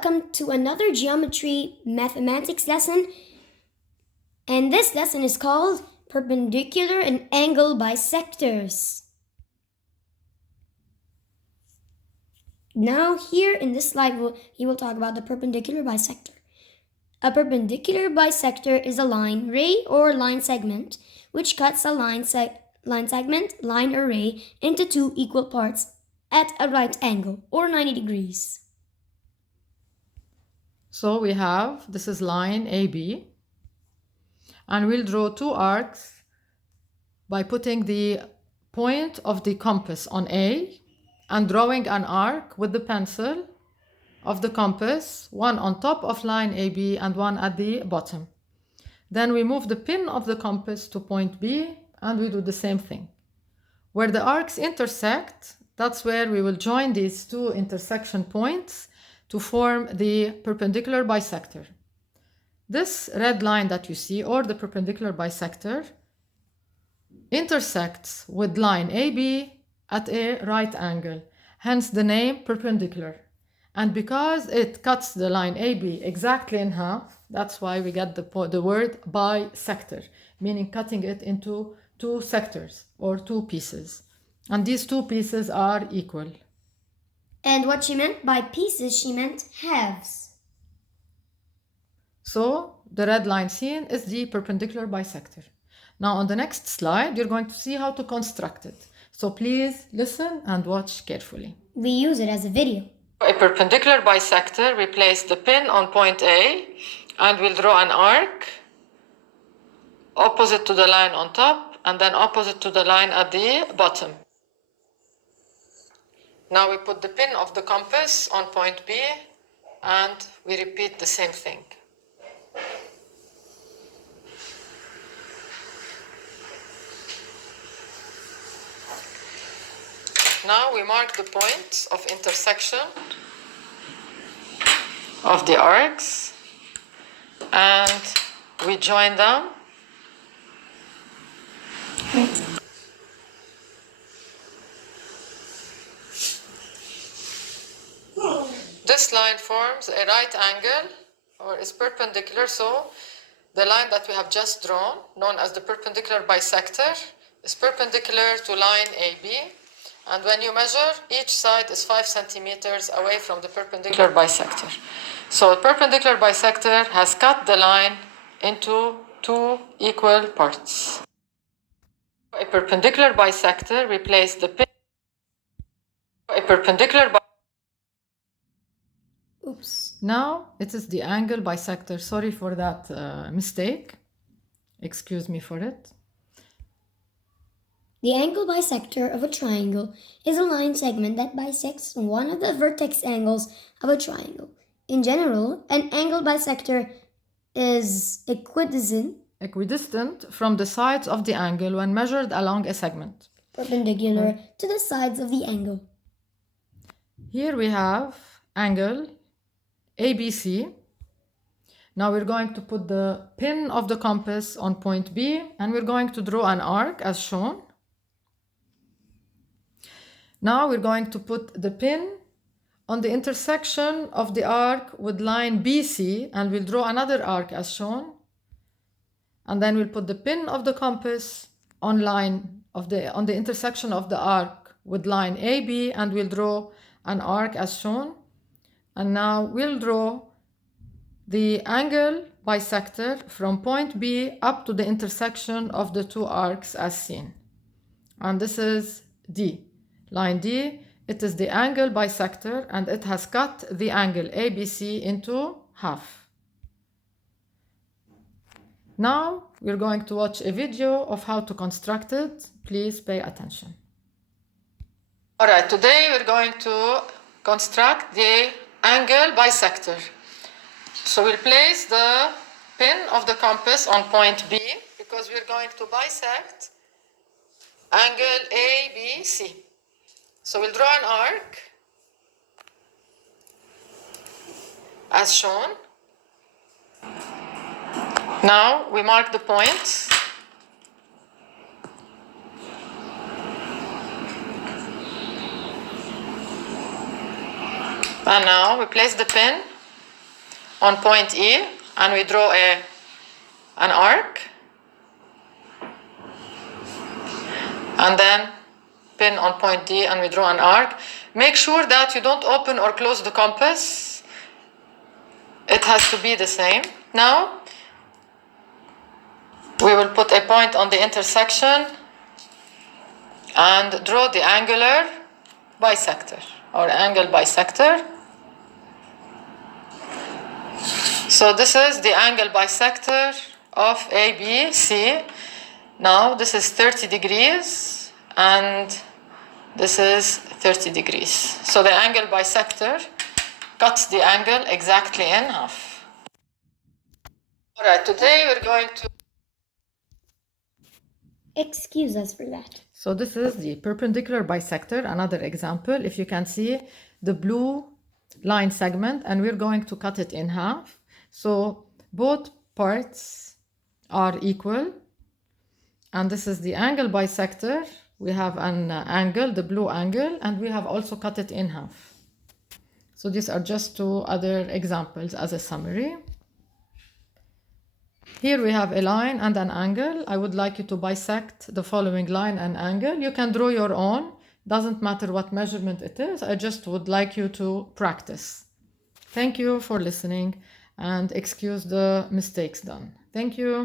Welcome to another geometry mathematics lesson, and this lesson is called perpendicular and angle bisectors. Now here in this slide he will talk about the perpendicular bisector. A perpendicular bisector is a line, ray, or line segment which cuts a line array into two equal parts at a right angle or 90 degrees. So we have, this is line AB, and we'll draw two arcs by putting the point of the compass on A and drawing an arc with the pencil of the compass, one on top of line AB and one at the bottom. Then we move the pin of the compass to point B and we do the same thing. Where the arcs intersect, that's where we will join these two intersection points to form the perpendicular bisector. This red line that you see, or the perpendicular bisector, intersects with line AB at a right angle, hence the name perpendicular. And because it cuts the line AB exactly in half, that's why we get the word bisector, meaning cutting it into two sectors or two pieces. And these two pieces are equal. And what she meant by pieces, she meant halves. So the red line seen is the perpendicular bisector. Now on the next slide, you're going to see how to construct it. So please listen and watch carefully. We use it as a video. A perpendicular bisector, we place the pin on point A and we'll draw an arc opposite to the line on top and then opposite to the line at the bottom. Now we put the pin of the compass on point B and we repeat the same thing. Now we mark the points of intersection of the arcs and we join them. This line forms a right angle or is perpendicular, so the line that we have just drawn, known as the perpendicular bisector, is perpendicular to line AB. And when you measure, each side is 5 centimeters away from the perpendicular bisector. So the perpendicular bisector has cut the line into two equal parts. A perpendicular bisector, we place the pin. A perpendicular Oops. Now it is the angle bisector. Sorry for that mistake. Excuse me for it. The angle bisector of a triangle is a line segment that bisects one of the vertex angles of a triangle. In general, an angle bisector is equidistant from the sides of the angle when measured along a segment, perpendicular to the sides of the angle. Here we have angle ABC. Now we're going to put the pin of the compass on point B and we're going to draw an arc as shown. Now we're going to put the pin on the intersection of the arc with line BC and we'll draw another arc as shown. And then we'll put the pin of the compass on the intersection of the arc with line AB and we'll draw an arc as shown. And now we'll draw the angle bisector from point B up to the intersection of the two arcs as seen. And this is D. Line D, it is the angle bisector and it has cut the angle ABC into half. Now we're going to watch a video of how to construct it. Please pay attention. Alright, today we're going to construct the angle bisector. So we'll place the pin of the compass on point B because we're going to bisect angle ABC. So we'll draw an arc as shown. Now we mark the points. And now we place the pin on point E, and we draw an arc, and then pin on point D, and we draw an arc. Make sure that you don't open or close the compass. It has to be the same. Now, we will put a point on the intersection and draw the angular bisector, or angle bisector. So this is the angle bisector of ABC. Now this is 30 degrees and this is 30 degrees. So the angle bisector cuts the angle exactly in half. All right, today we're going to... Excuse us for that. So this is the perpendicular bisector, another example. If you can see the blue line segment, and we're going to cut it in half. So both parts are equal. And this is the angle bisector. We have an angle, the blue angle, and we have also cut it in half. So these are just two other examples as a summary. Here we have a line and an angle. I would like you to bisect the following line and angle. You can draw your own. Doesn't matter what measurement it is. I just would like you to practice. Thank you for listening, and excuse the mistakes done. Thank you.